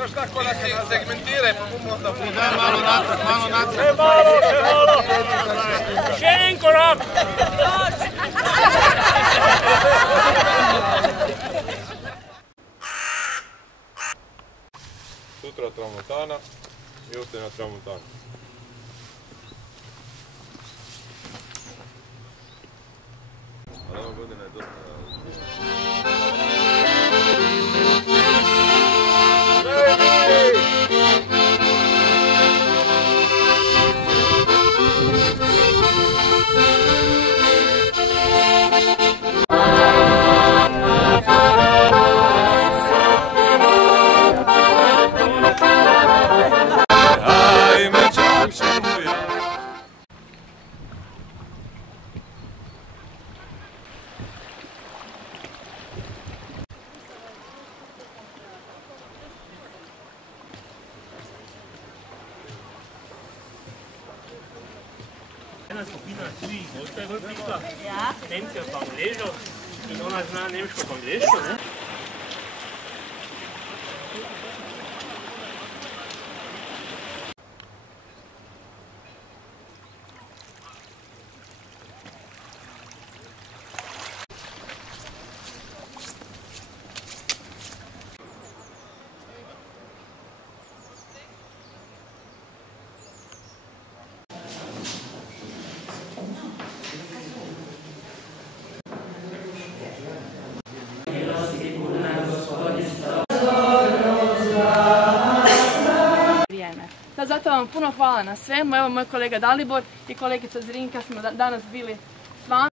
Još tako da se segmentiraj, pa mu onda bude. Daj malo natrag, malo natrag. Malo. Še en korak. Sutra tramontana i ušte na tramontanu. Ali ova godina je dosta... Ena skupina tujih gostov je bolj prišla. Nemcev pa Angležev. In ona zna nemško pa angleško, ne? Zato vam puno hvala na svemu. Evo moj kolega Dalibor i kolegica Zrinka smo danas bili s vama.